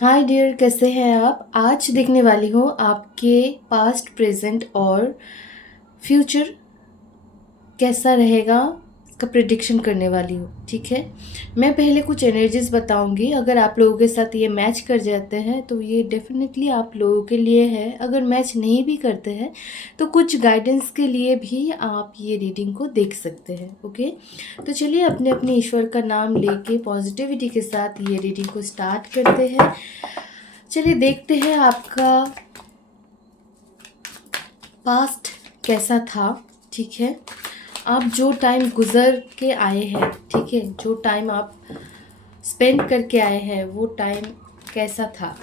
Hi dear, कैसे हैं आप? आज देखने वाली हूँ आपके पास्ट, प्रेजेंट और फ्यूचर कैसा रहेगा, इसका प्रिडिक्शन करने वाली हूँ। ठीक है, मैं पहले कुछ एनर्जीज बताऊंगी। अगर आप लोगों के साथ ये मैच कर जाते हैं तो ये डेफिनेटली आप लोगों के लिए है। अगर मैच नहीं भी करते हैं तो कुछ गाइडेंस के लिए भी आप ये रीडिंग को देख सकते हैं। ओके, तो चलिए अपने अपने ईश्वर का नाम लेके पॉजिटिविटी के साथ ये रीडिंग को स्टार्ट करते हैं। चलिए देखते हैं आपका पास्ट कैसा था। ठीक है, आप जो टाइम गुजर के आए हैं, ठीक है, जो टाइम आप स्पेंड करके आए हैं वो टाइम कैसा था।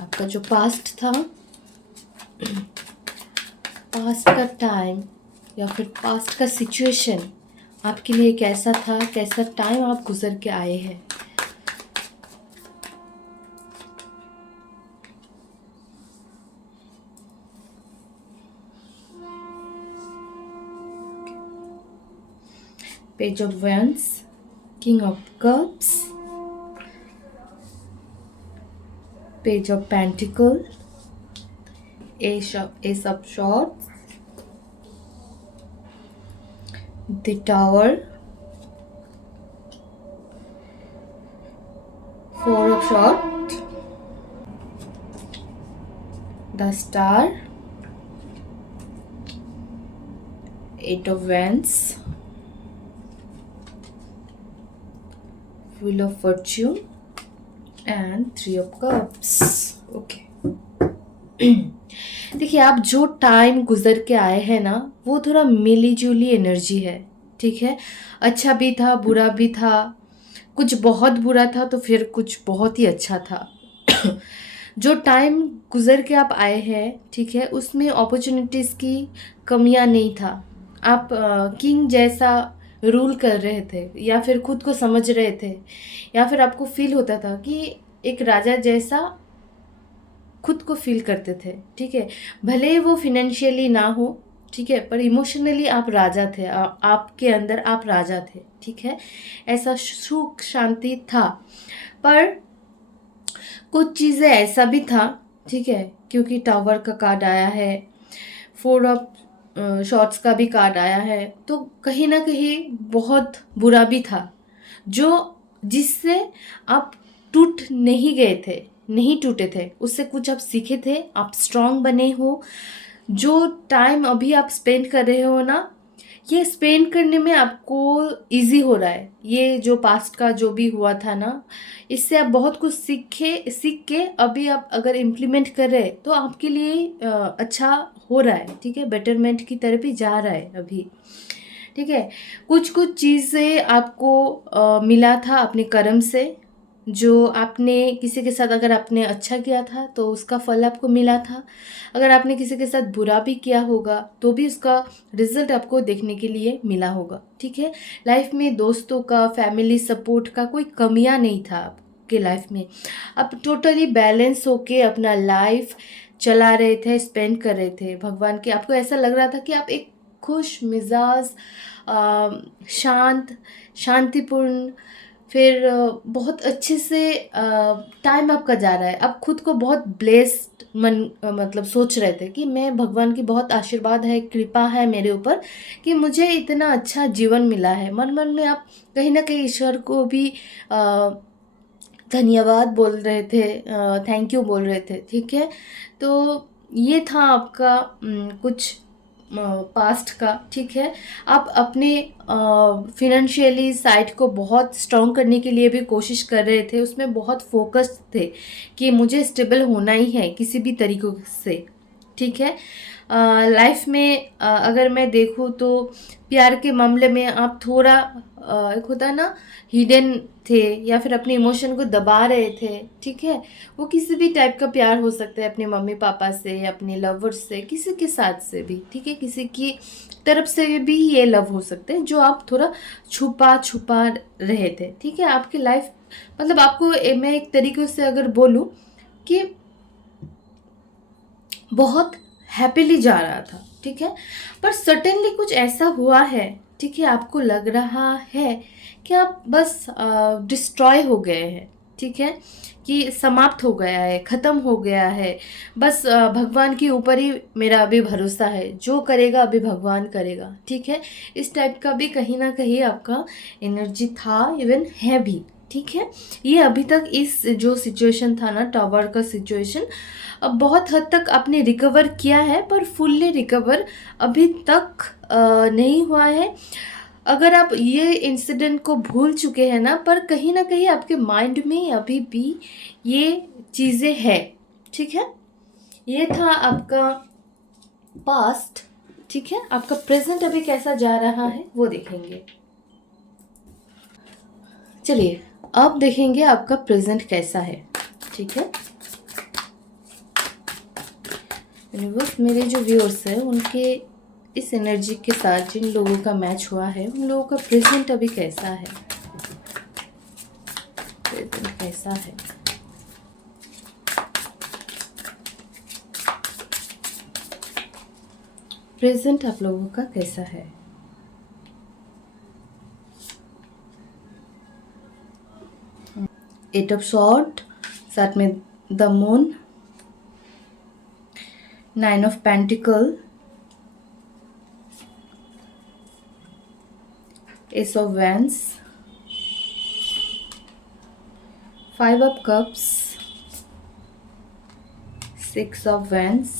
आपका जो पास्ट था, पास्ट का टाइम या फिर पास्ट का सिचुएशन आपके लिए कैसा था, कैसा टाइम आप गुजर के आए हैं। Page of wands, king of cups, page of pentacle, ace of swords, the tower, four of swords, the star, eight of wands, wheel of fortune and three of cups. Okay, देखिए आप जो time गुजर के आए हैं ना, वो थोड़ा मिली जुली एनर्जी है। ठीक है, अच्छा भी था, बुरा भी था, कुछ बहुत बुरा था तो फिर कुछ बहुत ही अच्छा था। जो टाइम गुजर के आप आए हैं, ठीक है, उसमें अपॉर्चुनिटीज़ की कमियां नहीं था। आप किंग जैसा रूल कर रहे थे या फिर खुद को समझ रहे थे, या फिर आपको फील होता था कि एक राजा जैसा खुद को फील करते थे। ठीक है, भले ही वो फिनेंशियली ना हो, ठीक है, पर इमोशनली आप राजा थे। आपके अंदर आप राजा थे। ठीक है, ऐसा सुख शांति था। पर कुछ चीज़ें ऐसा भी था, ठीक है, क्योंकि टावर का कार्ड आया है, फोर ऑफ शॉर्ट्स का भी कार्ड आया है, तो कहीं ना कहीं बहुत बुरा भी था, जो जिससे आप टूट नहीं गए थे, नहीं टूटे थे, उससे कुछ आप सीखे थे, आप स्ट्रांग बने हो। जो टाइम अभी आप स्पेंड कर रहे हो ना, ये स्पेंड करने में आपको इजी हो रहा है। ये जो पास्ट का जो भी हुआ था ना, इससे आप बहुत कुछ सीख के अभी आप अगर इम्प्लीमेंट कर रहे हैं तो आपके लिए अच्छा हो रहा है। ठीक है, बेटरमेंट की तरफ ही जा रहा है अभी। ठीक है, कुछ कुछ चीज़ें आपको मिला था अपने कर्म से। जो आपने किसी के साथ अगर आपने अच्छा किया था तो उसका फल आपको मिला था। अगर आपने किसी के साथ बुरा भी किया होगा तो भी उसका रिजल्ट आपको देखने के लिए मिला होगा। ठीक है, लाइफ में दोस्तों का, फैमिली सपोर्ट का कोई कमियां नहीं था आपके लाइफ में। आप टोटली बैलेंस होके अपना लाइफ चला रहे थे, स्पेंड कर रहे थे भगवान के। आपको ऐसा लग रहा था कि आप एक खुश मिजाज, शांत, शांतिपूर्ण, फिर बहुत अच्छे से टाइम आपका जा रहा है। आप खुद को बहुत ब्लेस्ड मतलब सोच रहे थे कि मैं, भगवान की बहुत आशीर्वाद है, कृपा है मेरे ऊपर कि मुझे इतना अच्छा जीवन मिला है। मन मन में आप कहीं ना कहीं ईश्वर को भी धन्यवाद बोल रहे थे, थैंक यू बोल रहे थे। ठीक है, तो ये था आपका कुछ पास्ट का। ठीक है, आप अपने फिनेंशियली साइड को बहुत स्ट्रॉन्ग करने के लिए भी कोशिश कर रहे थे, उसमें बहुत फोकस्ड थे कि मुझे स्टेबल होना ही है किसी भी तरीक़ों से। ठीक है, लाइफ में अगर मैं देखूँ तो प्यार के मामले में आप थोड़ा एक होता है ना, हिडन थे या फिर अपने इमोशन को दबा रहे थे। ठीक है, वो किसी भी टाइप का प्यार हो सकता है, अपने मम्मी पापा से, अपने लवर्स से, किसी के साथ से भी। ठीक है, किसी की तरफ से भी ये लव हो सकते हैं जो आप थोड़ा छुपा छुपा रहे थे। ठीक है, आपकी लाइफ मतलब आपको मैं एक तरीके से अगर बोलूँ कि बहुत हैप्पीली जा रहा था, ठीक है। पर सडनली कुछ ऐसा हुआ है, ठीक है, आपको लग रहा है कि आप बस डिस्ट्रॉय हो गए हैं, ठीक है, कि समाप्त हो गया है, ख़त्म हो गया है। बस भगवान के ऊपर ही मेरा अभी भरोसा है, जो करेगा अभी भगवान करेगा, ठीक है। इस टाइप का भी कहीं ना कहीं आपका एनर्जी था, इवन है भी, ठीक है। ये अभी तक इस जो सिचुएशन था ना, टावर का सिचुएशन, अब बहुत हद तक आपने रिकवर किया है, पर फुल्ली रिकवर अभी तक नहीं हुआ है। अगर आप ये इंसिडेंट को भूल चुके हैं ना, पर कहीं ना कहीं आपके माइंड में अभी भी ये चीज़ें हैं, ठीक है। ये था आपका पास्ट, ठीक है। आपका प्रेजेंट अभी कैसा जा रहा है वो देखेंगे। चलिए अब देखेंगे आपका प्रेजेंट कैसा है, ठीक है। यूनिवर्स, मेरे जो व्यूअर्स हैं उनके इस एनर्जी के साथ जिन लोगों का मैच हुआ है, उन लोगों का प्रेजेंट अभी कैसा है, प्रेजेंट कैसा है। प्रेजेंट आप लोगों का कैसा है। एट ऑफ सॉर्ड, साथ में the moon, 9 of pentacle, S of vents, 5 of cups, 6 of vents,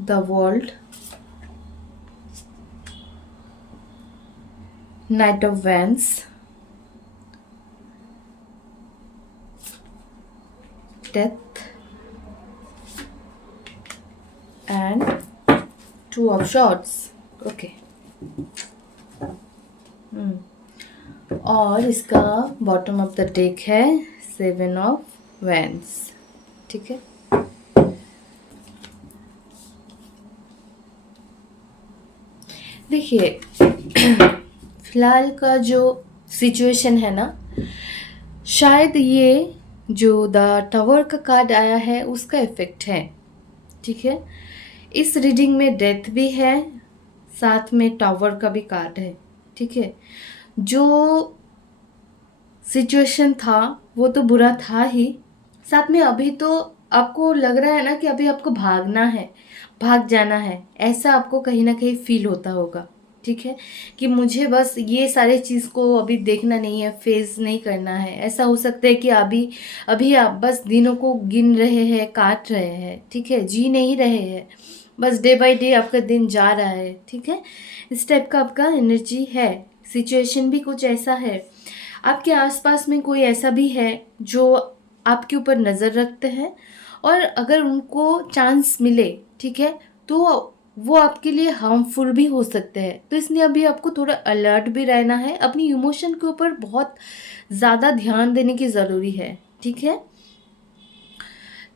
the world, night of vents, death and 2 of shorts. Okay, और इसका बॉटम ऑफ द डेक है 7 ऑफ वैंस, ठीक है। देखिए फिलहाल का जो सिचुएशन है ना, शायद ये जो द टावर का कार्ड आया है उसका इफेक्ट है, ठीक है। इस रीडिंग में डेथ भी है, साथ में टावर का भी कार्ड है, ठीक है। जो सिचुएशन था वो तो बुरा था ही, साथ में अभी तो आपको लग रहा है ना कि अभी आपको भागना है, भाग जाना है, ऐसा आपको कहीं ना कहीं फील होता होगा, ठीक है, कि मुझे बस ये सारे चीज़ को अभी देखना नहीं है, फेस नहीं करना है। ऐसा हो सकता है कि अभी अभी आप बस दिनों को गिन रहे हैं, काट रहे हैं, ठीक है, जी नहीं रहे हैं, बस डे बाय डे आपका दिन जा रहा है, ठीक है। इस टाइप का आपका एनर्जी है, सिचुएशन भी कुछ ऐसा है। आपके आसपास में कोई ऐसा भी है जो आपके ऊपर नज़र रखते हैं, और अगर उनको चांस मिले, ठीक है, तो वो आपके लिए हार्मफुल भी हो सकते हैं। तो इसलिए अभी आपको थोड़ा अलर्ट भी रहना है, अपनी इमोशन के ऊपर बहुत ज़्यादा ध्यान देने की ज़रूरी है, ठीक है।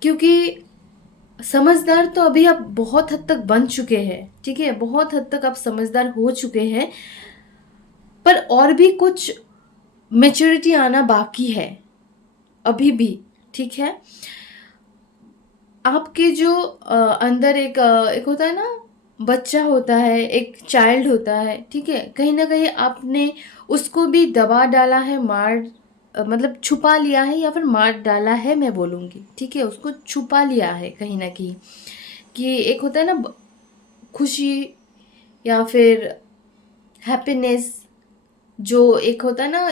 क्योंकि समझदार तो अभी आप बहुत हद तक बन चुके हैं, ठीक है, बहुत हद तक आप समझदार हो चुके हैं, पर और भी कुछ मैच्योरिटी आना बाकी है अभी भी, ठीक है। आपके जो अंदर एक होता है ना, बच्चा होता है, एक चाइल्ड होता है, ठीक है, कहीं ना कहीं आपने उसको भी दबा डाला है, मार मतलब छुपा लिया है, या फिर मार डाला है मैं बोलूँगी, ठीक है, उसको छुपा लिया है कहीं ना कहीं। कि एक होता है ना खुशी या फिर हैप्पीनेस, जो एक होता है ना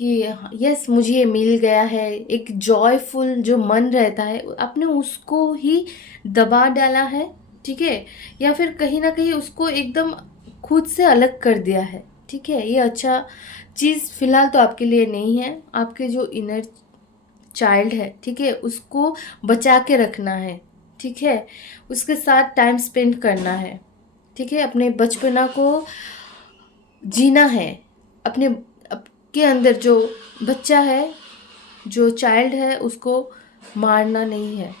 कि यस मुझे ये मिल गया है, एक जॉयफुल जो मन रहता है, आपने उसको ही दबा डाला है, ठीक है, या फिर कहीं ना कहीं उसको एकदम खुद से अलग कर दिया है, ठीक है। ये अच्छा चीज़ फ़िलहाल तो आपके लिए नहीं है। आपके जो इनर चाइल्ड है, ठीक है, उसको बचा के रखना है, ठीक है, उसके साथ टाइम स्पेंड करना है, ठीक है, अपने बचपना को जीना है। अपने के अंदर जो बच्चा है, जो चाइल्ड है, उसको मारना नहीं है,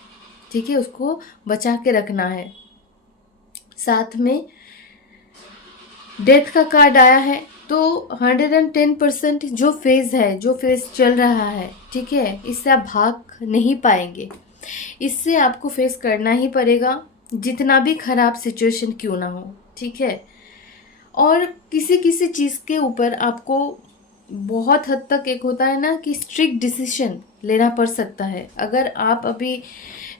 ठीक है, उसको बचा के रखना है। साथ में डेथ का कार्ड आया है, तो 110% जो फेज़ है, जो फेज़ चल रहा है, ठीक है, इससे आप भाग नहीं पाएंगे। इससे आपको फेस करना ही पड़ेगा, जितना भी ख़राब सिचुएशन क्यों ना हो, ठीक है। और किसी किसी चीज़ के ऊपर आपको बहुत हद तक, एक होता है ना कि स्ट्रिक्ट डिसीजन लेना पड़ सकता है। अगर आप अभी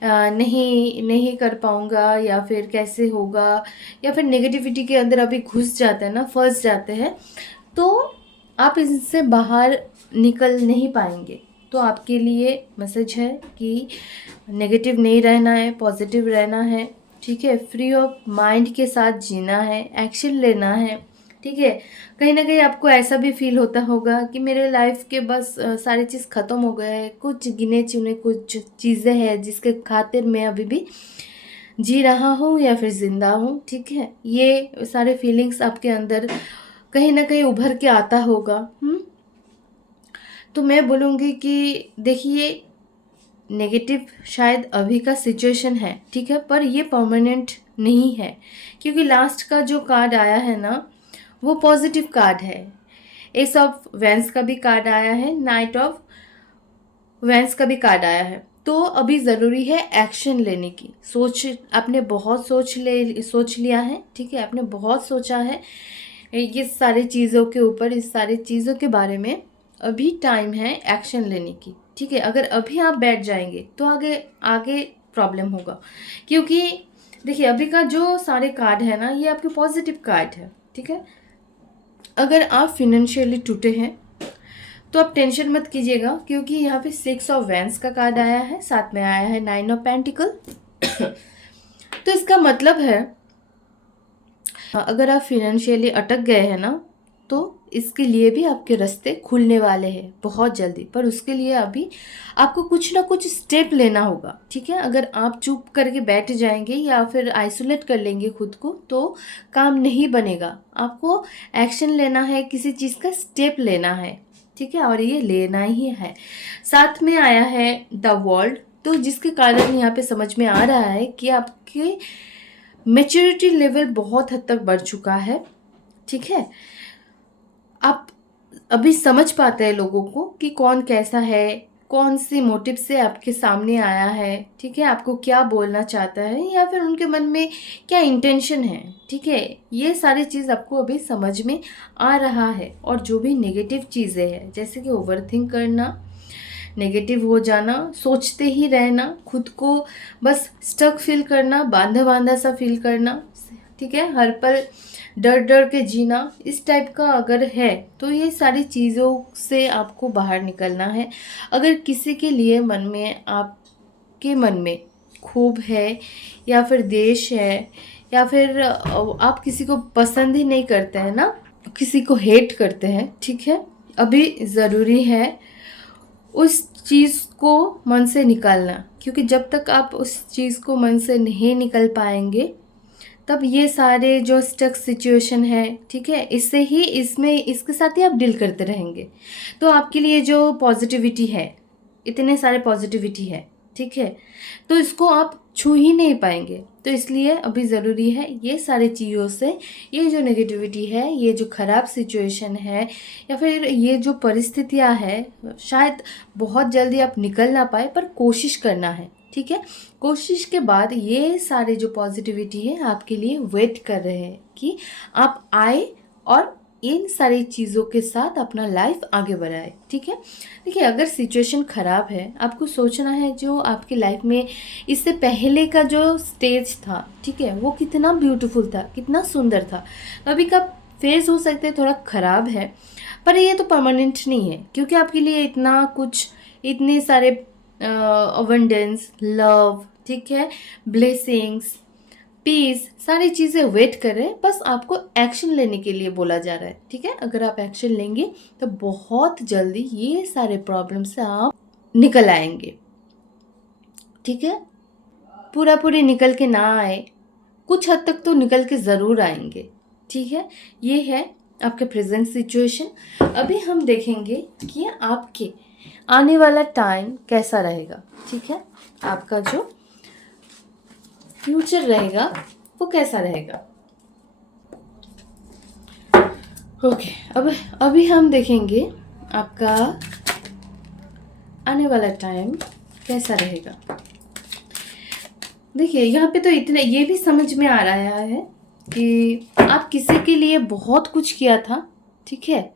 नहीं नहीं कर पाऊँगा, या फिर कैसे होगा, या फिर नेगेटिविटी के अंदर अभी घुस जाते हैं ना, फंस जाते हैं, तो आप इससे बाहर निकल नहीं पाएंगे। तो आपके लिए मैसेज है कि नेगेटिव नहीं रहना है, पॉजिटिव रहना है, ठीक है। फ्री ऑफ माइंड के साथ जीना है, एक्शन लेना है, ठीक है। कहीं ना कहीं आपको ऐसा भी फील होता होगा कि मेरे लाइफ के बस सारी चीज़ ख़त्म हो गए हैं, कुछ गिने चुने कुछ चीज़ें हैं जिसके खातिर मैं अभी भी जी रहा हूँ या फिर ज़िंदा हूँ, ठीक है। ये सारे फीलिंग्स आपके अंदर कहीं ना कहीं उभर के आता होगा। तो मैं बोलूँगी कि देखिए, नेगेटिव शायद अभी का सिचुएशन है, ठीक है, पर ये परमानेंट नहीं है, क्योंकि लास्ट का जो कार्ड आया है ना, वो पॉजिटिव कार्ड है। एस ऑफ वेंस का भी कार्ड आया है, नाइट ऑफ वेंस का भी कार्ड आया है। तो अभी ज़रूरी है एक्शन लेने की। आपने बहुत सोच लिया है, ठीक है, आपने बहुत सोचा है ये सारी चीज़ों के ऊपर, इस सारी चीज़ों के बारे में। अभी टाइम है एक्शन लेने की, ठीक है। अगर अभी आप बैठ जाएंगे तो आगे आगे प्रॉब्लम होगा, क्योंकि देखिए अभी का जो सारे कार्ड है ना, ये आपके पॉजिटिव कार्ड है, ठीक है। अगर आप फिनेंशियली टूटे हैं तो आप टेंशन मत कीजिएगा, क्योंकि यहाँ पे 6 ऑफ वैंस का कार्ड आया है, साथ में आया है 9 ऑफ पेंटिकल। तो इसका मतलब है अगर आप फिनेंशियली अटक गए हैं ना, तो इसके लिए भी आपके रास्ते खुलने वाले हैं बहुत जल्दी। पर उसके लिए अभी आपको कुछ ना कुछ स्टेप लेना होगा, ठीक है। अगर आप चुप करके बैठ जाएंगे या फिर आइसोलेट कर लेंगे खुद को, तो काम नहीं बनेगा। आपको एक्शन लेना है, किसी चीज़ का स्टेप लेना है, ठीक है, और ये लेना ही है। साथ में आया है द वर्ल्ड, तो जिसके कारण यहाँ पे समझ में आ रहा है कि आपके मैच्योरिटी लेवल बहुत हद तक बढ़ चुका है, ठीक है। आप अभी समझ पाते हैं लोगों को कि कौन कैसा है, कौन सी मोटिव से आपके सामने आया है, ठीक है, आपको क्या बोलना चाहता है, या फिर उनके मन में क्या इंटेंशन है, ठीक है। ये सारी चीज़ आपको अभी समझ में आ रहा है। और जो भी नेगेटिव चीज़ें हैं, जैसे कि ओवरथिंक करना, नेगेटिव हो जाना, सोचते ही रहना, खुद को बस स्टक फील करना, बांधा बांधा सा फील करना, ठीक है, हर पल डर डर के जीना, इस टाइप का अगर है तो ये सारी चीज़ों से आपको बाहर निकलना है। अगर किसी के लिए मन में, आपके मन में खूब है, या फिर देश है, या फिर आप किसी को पसंद ही नहीं करते हैं ना, किसी को हेट करते हैं, ठीक है, अभी ज़रूरी है उस चीज़ को मन से निकालना। क्योंकि जब तक आप उस चीज़ को मन से नहीं निकल पाएंगे, तब ये सारे जो स्टक सिचुएशन है, ठीक है, इससे ही इसके साथ ही आप डील करते रहेंगे। तो आपके लिए जो पॉजिटिविटी है, इतने सारे पॉजिटिविटी है, ठीक है, तो इसको आप छू ही नहीं पाएंगे। तो इसलिए अभी ज़रूरी है ये सारी चीज़ों से, ये जो नेगेटिविटी है, ये जो ख़राब सिचुएशन है, या फिर ये जो परिस्थितियाँ है, शायद बहुत जल्दी आप निकल ना पाए, पर कोशिश करना है, ठीक है। कोशिश के बाद ये सारे जो पॉजिटिविटी है आपके लिए वेट कर रहे हैं कि आप आए और इन सारी चीज़ों के साथ अपना लाइफ आगे बढ़ाए, ठीक है। देखिए अगर सिचुएशन ख़राब है, आपको सोचना है जो आपकी लाइफ में इससे पहले का जो स्टेज था, ठीक है, वो कितना ब्यूटीफुल था, कितना सुंदर था। अभी का फेज हो सकता है थोड़ा ख़राब है, पर ये तो परमानेंट नहीं है, क्योंकि आपके लिए इतना कुछ, इतने सारे अबंडेंस, लव, ठीक है, ब्लेसिंग्स, पीस, सारी चीज़ें वेट कर रहे हैं। बस आपको एक्शन लेने के लिए बोला जा रहा है, ठीक है। अगर आप एक्शन लेंगे तो बहुत जल्दी ये सारे प्रॉब्लम से आप निकल आएंगे, ठीक है। पूरी निकल के ना आए, कुछ हद तक तो निकल के ज़रूर आएंगे, ठीक है। ये है आपके प्रेजेंट सिचुएशन। अभी हम देखेंगे कि आपके आने वाला टाइम कैसा रहेगा, ठीक है। आपका जो फ्यूचर रहेगा वो कैसा रहेगा। ओके, अब अभी हम देखेंगे आपका आने वाला टाइम कैसा रहेगा। देखिए यहाँ पे तो इतना ये भी समझ में आ रहा है कि आप किसी के लिए बहुत कुछ किया था, ठीक है,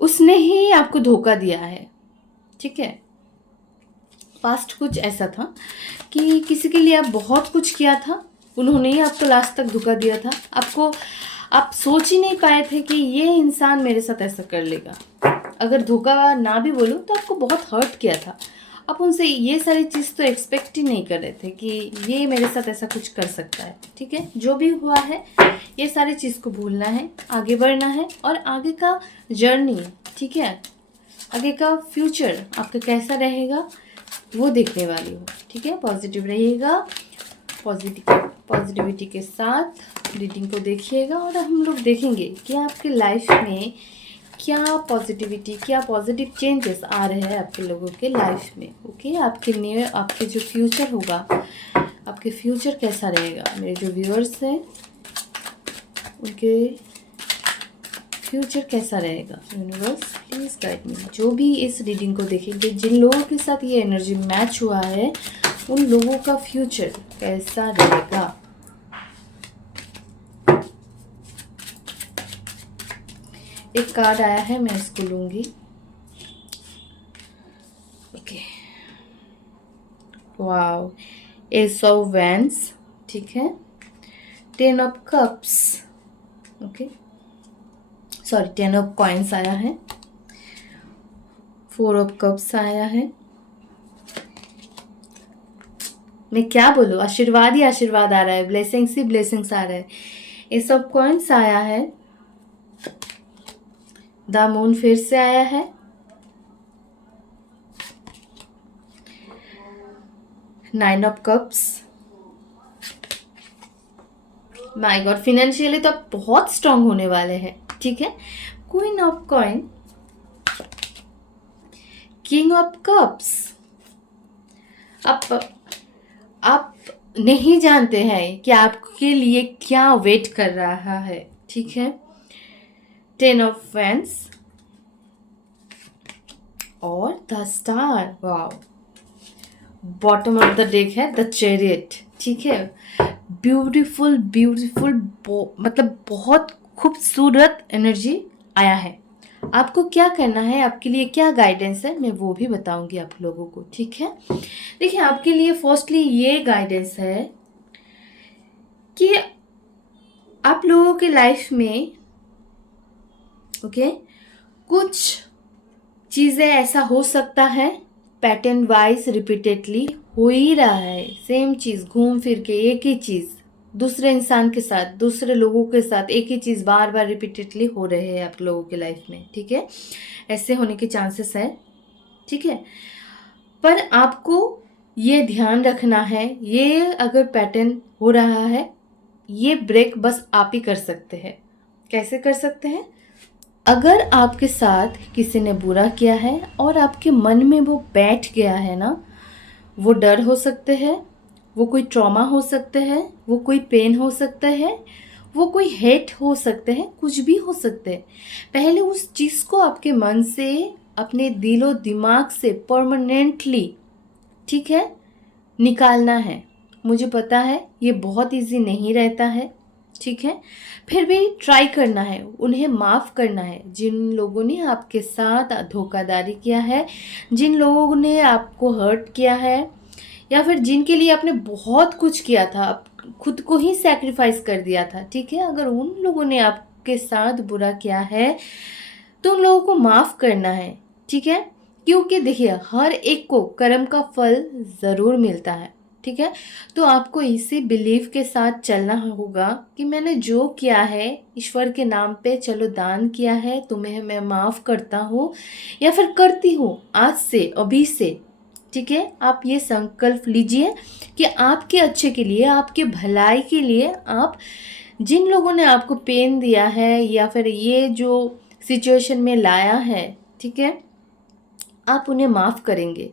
उसने ही आपको धोखा दिया है, ठीक है। पास्ट कुछ ऐसा था कि किसी के लिए आप बहुत कुछ किया था, उन्होंने ही आपको लास्ट तक धोखा दिया था। आप सोच ही नहीं पाए थे कि ये इंसान मेरे साथ ऐसा कर लेगा। अगर धोखा ना भी बोलूँ तो आपको बहुत हर्ट किया था। आप उनसे ये सारी चीज़ तो एक्सपेक्ट ही नहीं कर रहे थे कि ये मेरे साथ ऐसा कुछ कर सकता है, ठीक है। जो भी हुआ है ये सारी चीज़ को भूलना है, आगे बढ़ना है और आगे का जर्नी, ठीक है, आगे का फ्यूचर आपका कैसा रहेगा वो देखने वाली हूँ, ठीक है। पॉजिटिव रहिएगा, पॉजिटिविटी के साथ रीडिंग को देखिएगा और हम लोग देखेंगे कि आपके लाइफ में क्या पॉजिटिविटी, क्या पॉजिटिव चेंजेस आ रहे हैं आपके लोगों के लाइफ में, ओके। आपके जो फ्यूचर होगा, आपके फ्यूचर कैसा रहेगा। मेरे जो व्यूअर्स हैं उनके फ्यूचर कैसा रहेगा। Universe please guide me. जो भी इस रीडिंग को देखेंगे, जिन लोगों के साथ ये एनर्जी मैच हुआ है, उन लोगों का फ्यूचर कैसा रहेगा। एक कार्ड आया है, मैं इसको लूंगी, okay. Wow, S of wands, ठीक है, 10 of cups, okay, sorry 10 of coins आया है, 4 ऑफ कप्स आया है। मैं क्या बोलूँ, आशीर्वाद ही आशीर्वाद आ रहा है, ब्लेसिंग्स ही ब्लेसिंग्स आ रहा है। एस ऑफ कॉइन्स आया है, द मून फिर से आया है, nine of cups. My God, financially तो आप बहुत स्ट्रांग होने वाले हैं, ठीक है। Queen of coin, king of cups. आप नहीं जानते हैं कि आपके लिए क्या वेट कर रहा है, ठीक है। 10 ऑफ वैंड्स और the star. Wow, bottom of the deck है द चैरियट, ठीक है। ब्यूटीफुल ब्यूटीफुल, मतलब बहुत खूबसूरत एनर्जी आया है। आपको क्या करना है, आपके लिए क्या गाइडेंस है, मैं वो भी बताऊंगी आप लोगों को, ठीक है। देखिए आपके लिए फर्स्टली ये गाइडेंस है कि आप लोगों के लाइफ में, ओके, कुछ चीज़ें ऐसा हो सकता है पैटर्न वाइज रिपीटेडली हो ही रहा है, सेम चीज़ घूम फिर के एक ही चीज़ दूसरे इंसान के साथ, दूसरे लोगों के साथ एक ही चीज़ बार बार रिपीटेडली हो रहे हैं आप लोगों के लाइफ में, ठीक है। ऐसे होने के चांसेस है, ठीक है। पर आपको ये ध्यान रखना है, ये अगर पैटर्न हो रहा है, ये ब्रेक बस आप ही कर सकते हैं। कैसे कर सकते हैं, अगर आपके साथ किसी ने बुरा किया है और आपके मन में वो बैठ गया है ना, वो डर हो सकते हैं, वो कोई ट्रॉमा हो सकते हैं, वो कोई पेन हो सकता है, वो कोई हेट हो सकते हैं, कुछ भी हो सकते हैं। पहले उस चीज़ को आपके मन से, अपने दिलो दिमाग से परमानेंटली, ठीक है, निकालना है। मुझे पता है ये बहुत इजी नहीं रहता है, ठीक है, फिर भी ट्राई करना है, उन्हें माफ़ करना है जिन लोगों ने आपके साथ धोखाधड़ी किया है, जिन लोगों ने आपको हर्ट किया है, या फिर जिनके लिए आपने बहुत कुछ किया था, आप खुद को ही सैक्रिफाइस कर दिया था, ठीक है। अगर उन लोगों ने आपके साथ बुरा किया है तो उन लोगों को माफ़ करना है, ठीक है। क्योंकि देखिए हर एक को कर्म का फल ज़रूर मिलता है, ठीक है। तो आपको इसी बिलीव के साथ चलना होगा कि मैंने जो किया है ईश्वर के नाम पे, चलो दान किया है, तुम्हें मैं माफ़ करता हूँ या फिर करती हूँ आज से, अभी से, ठीक है। आप ये संकल्प लीजिए कि आपके अच्छे के लिए, आपके भलाई के लिए, आप जिन लोगों ने आपको पेन दिया है या फिर ये जो सिचुएशन में लाया है, ठीक है, आप उन्हें माफ़ करेंगे।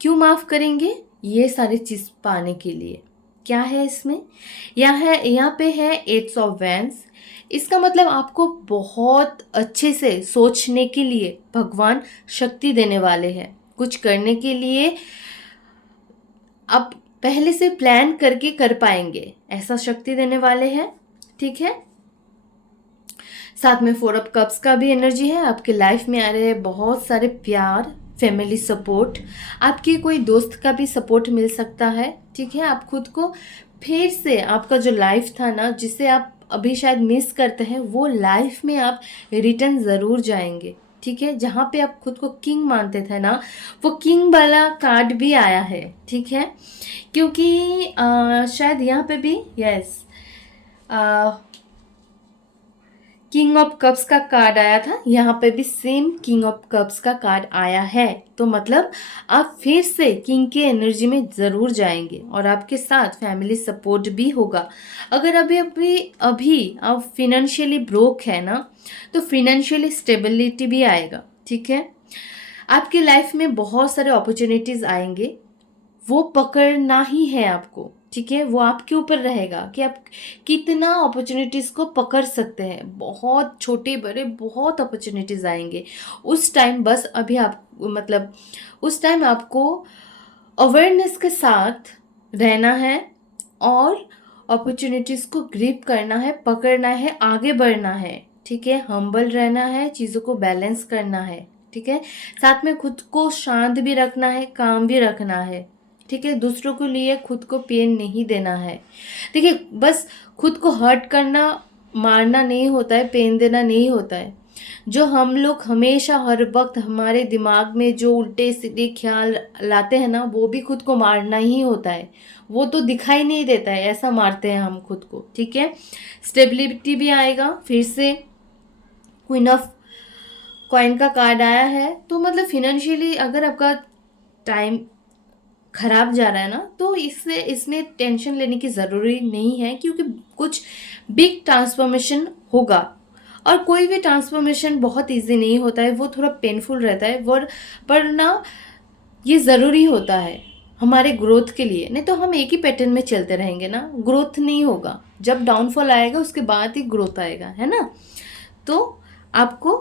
क्यों माफ़ करेंगे, ये सारी चीज़ पाने के लिए। क्या है इसमें, यहाँ पे है एट्स ऑफ वैंड्स। इसका मतलब आपको बहुत अच्छे से सोचने के लिए भगवान शक्ति देने वाले हैं, कुछ करने के लिए। अब पहले से प्लान करके कर पाएंगे, ऐसा शक्ति देने वाले हैं। ठीक है, साथ में 4 ऑफ कप्स का भी एनर्जी है। आपके लाइफ में आ रहे हैं बहुत सारे प्यार, फैमिली सपोर्ट, आपके कोई दोस्त का भी सपोर्ट मिल सकता है। ठीक है, आप खुद को फिर से, आपका जो लाइफ था ना जिसे आप अभी शायद मिस करते हैं, वो लाइफ में आप रिटर्न ज़रूर जाएंगे। ठीक है, जहाँ पे आप खुद को किंग मानते थे ना, वो किंग वाला कार्ड भी आया है। ठीक है, क्योंकि शायद यहाँ पे भी यस किंग ऑफ कप्स का कार्ड आया था, यहाँ पे भी सेम किंग ऑफ कप्स का कार्ड आया है। तो मतलब आप फिर से किंग के एनर्जी में ज़रूर जाएंगे और आपके साथ फैमिली सपोर्ट भी होगा। अगर अभी अभी अभी आप फिनेंशियली ब्रोक है ना, तो फिनेंशियली स्टेबिलिटी भी आएगा। ठीक है, आपके लाइफ में बहुत सारे अपॉर्चुनिटीज़ आएंगे, वो पकड़ना ही है आपको। ठीक है, वो आपके ऊपर रहेगा कि आप कितना अपॉर्चुनिटीज़ को पकड़ सकते हैं। बहुत छोटे बड़े बहुत अपॉर्चुनिटीज़ आएंगे उस टाइम। बस अभी आप मतलब उस टाइम आपको अवेयरनेस के साथ रहना है और अपॉर्चुनिटीज़ को ग्रिप करना है, पकड़ना है, आगे बढ़ना है। ठीक है, हम्बल रहना है, चीज़ों को बैलेंस करना है। ठीक है, साथ में खुद को शांत भी रखना है, काम भी रखना है। ठीक है, दूसरों के लिए खुद को पेन नहीं देना है। देखिए, बस खुद को हर्ट करना, मारना नहीं होता है, पेन देना नहीं होता है। जो हम लोग हमेशा हर वक्त हमारे दिमाग में जो उल्टे सीधे ख्याल लाते हैं ना, वो भी खुद को मारना ही होता है। वो तो दिखाई नहीं देता है, ऐसा मारते हैं हम खुद को। ठीक है, स्टेबिलिटी भी आएगा। फिर से क्वीन ऑफ कॉइन का कार्ड आया है, तो मतलब फिनेंशियली अगर आपका टाइम खराब जा रहा है ना, तो इससे इसमें टेंशन लेने की ज़रूरी नहीं है, क्योंकि कुछ बिग ट्रांसफॉर्मेशन होगा। और कोई भी ट्रांसफॉर्मेशन बहुत इजी नहीं होता है, वो थोड़ा पेनफुल रहता है। पर ना ये ज़रूरी होता है हमारे ग्रोथ के लिए, नहीं तो हम एक ही पैटर्न में चलते रहेंगे ना, ग्रोथ नहीं होगा। जब डाउनफॉल आएगा उसके बाद ही ग्रोथ आएगा, है ना। तो आपको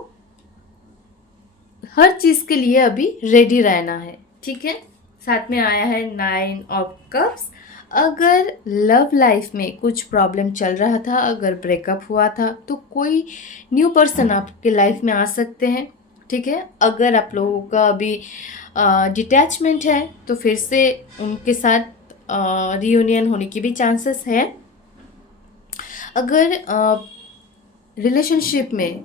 हर चीज़ के लिए अभी रेडी रहना है। ठीक है, साथ में आया है 9 ऑफ कप्स। अगर लव लाइफ में कुछ प्रॉब्लम चल रहा था, अगर ब्रेकअप हुआ था, तो कोई न्यू पर्सन आपके लाइफ में आ सकते हैं। ठीक है, अगर आप लोगों का अभी डिटैचमेंट है, तो फिर से उनके साथ रियूनियन होने की भी चांसेस है। अगर रिलेशनशिप में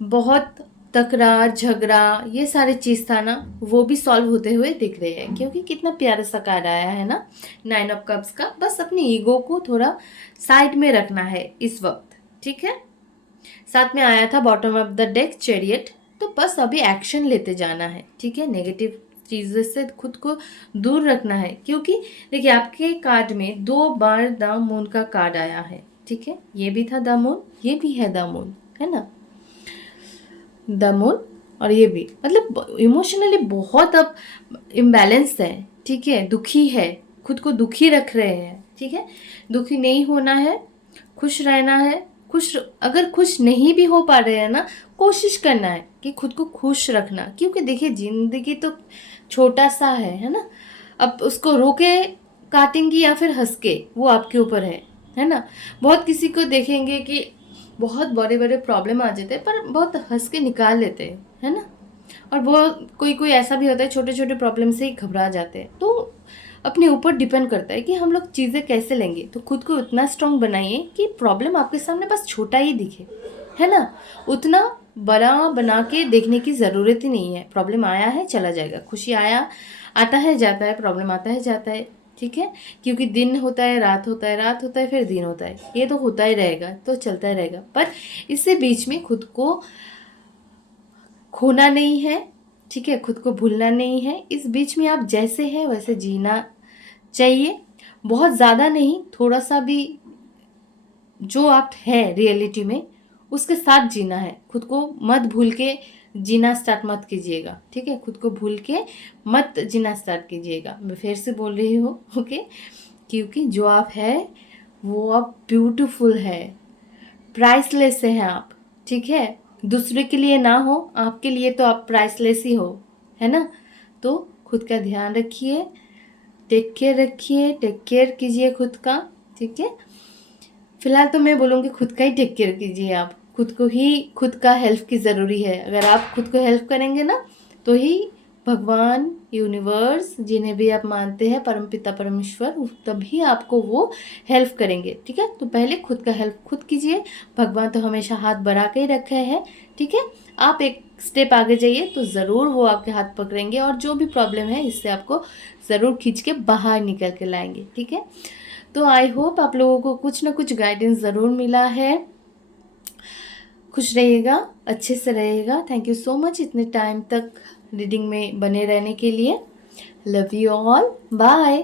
बहुत तकरार झगड़ा ये सारे चीज़ था ना, वो भी सॉल्व होते हुए दिख रहे हैं, क्योंकि कितना प्यारा सा कार्ड आया है ना 9 ऑफ कप्स का। बस अपनी ईगो को थोड़ा साइड में रखना है इस वक्त। ठीक है, साथ में आया था bottom of the deck chariot. तो बस अभी एक्शन लेते जाना है। ठीक है, नेगेटिव चीज़ों से खुद को दूर रखना है, क्योंकि देखिए आपके कार्ड में 2 बार द मून का कार्ड आया है। ठीक है, ये भी था द मून, ये भी है द मून, है ना, द मून। और ये भी मतलब इमोशनली बहुत अब इम्बैलेंस है। ठीक है, दुखी है, खुद को दुखी रख रहे हैं। ठीक है, दुखी नहीं होना है, खुश रहना है। खुश, अगर खुश नहीं भी हो पा रहे हैं ना, कोशिश करना है कि खुद को खुश रखना, क्योंकि देखिए ज़िंदगी तो छोटा सा है ना। अब उसको रोके काटेंगी या फिर हंस के, वो आपके ऊपर है ना। बहुत किसी को देखेंगे कि बहुत बड़े बड़े प्रॉब्लम आ जाते हैं, पर बहुत हंस के निकाल लेते हैं, है ना। और वो कोई कोई ऐसा भी होता है, छोटे छोटे प्रॉब्लम से ही घबरा जाते हैं। तो अपने ऊपर डिपेंड करता है कि हम लोग चीज़ें कैसे लेंगे। तो खुद को उतना स्ट्रांग बनाइए कि प्रॉब्लम आपके सामने बस छोटा ही दिखे, है ना। उतना बड़ा बना के देखने की ज़रूरत ही नहीं है। प्रॉब्लम आया है चला जाएगा, खुशी आया आता है जाता है, प्रॉब्लम आता है जाता है। ठीक है, क्योंकि दिन होता है, रात होता है, रात होता है, फिर दिन होता है, ये तो होता ही रहेगा, तो चलता ही रहेगा। पर इससे बीच में खुद को खोना नहीं है। ठीक है, खुद को भूलना नहीं है। इस बीच में आप जैसे हैं वैसे जीना चाहिए, बहुत ज़्यादा नहीं, थोड़ा सा भी जो आप है रियलिटी में उसके साथ जीना है। खुद को मत भूल के जीना स्टार्ट मत कीजिएगा। ठीक है, खुद को भूल के मत जीना स्टार्ट कीजिएगा। मैं फिर से बोल रही हूँ, ओके, क्योंकि जो आप है वो आप ब्यूटीफुल है, प्राइसलेस है आप। ठीक है, दूसरे के लिए ना हो, आपके लिए तो आप प्राइसलेस ही हो, है ना। तो खुद का ध्यान रखिए, टेक केयर रखिए, टेक केयर कीजिए खुद का, ठीक है। फिलहाल तो मैं बोलूँगी खुद का ही टेक केयर कीजिए आप, खुद को ही, खुद का हेल्प की ज़रूरी है। अगर आप खुद को हेल्प करेंगे ना तो ही भगवान, यूनिवर्स, जिन्हें भी आप मानते हैं, परमपिता परमेश्वर, तभी आपको वो हेल्प करेंगे, ठीक है। तो पहले खुद का हेल्प खुद कीजिए, भगवान तो हमेशा हाथ बढ़ा के ही रखे हैं, ठीक है। आप एक स्टेप आगे जाइए तो ज़रूर वो आपके हाथ पकड़ेंगे और जो भी प्रॉब्लम है इससे आपको ज़रूर खींच के बाहर निकल के लाएंगे, ठीक है। तो आई होप आप लोगों को कुछ ना कुछ गाइडेंस ज़रूर मिला है। खुश रहिएगा, अच्छे से रहिएगा। थैंक यू सो मच इतने टाइम तक रीडिंग में बने रहने के लिए। Love you all, bye.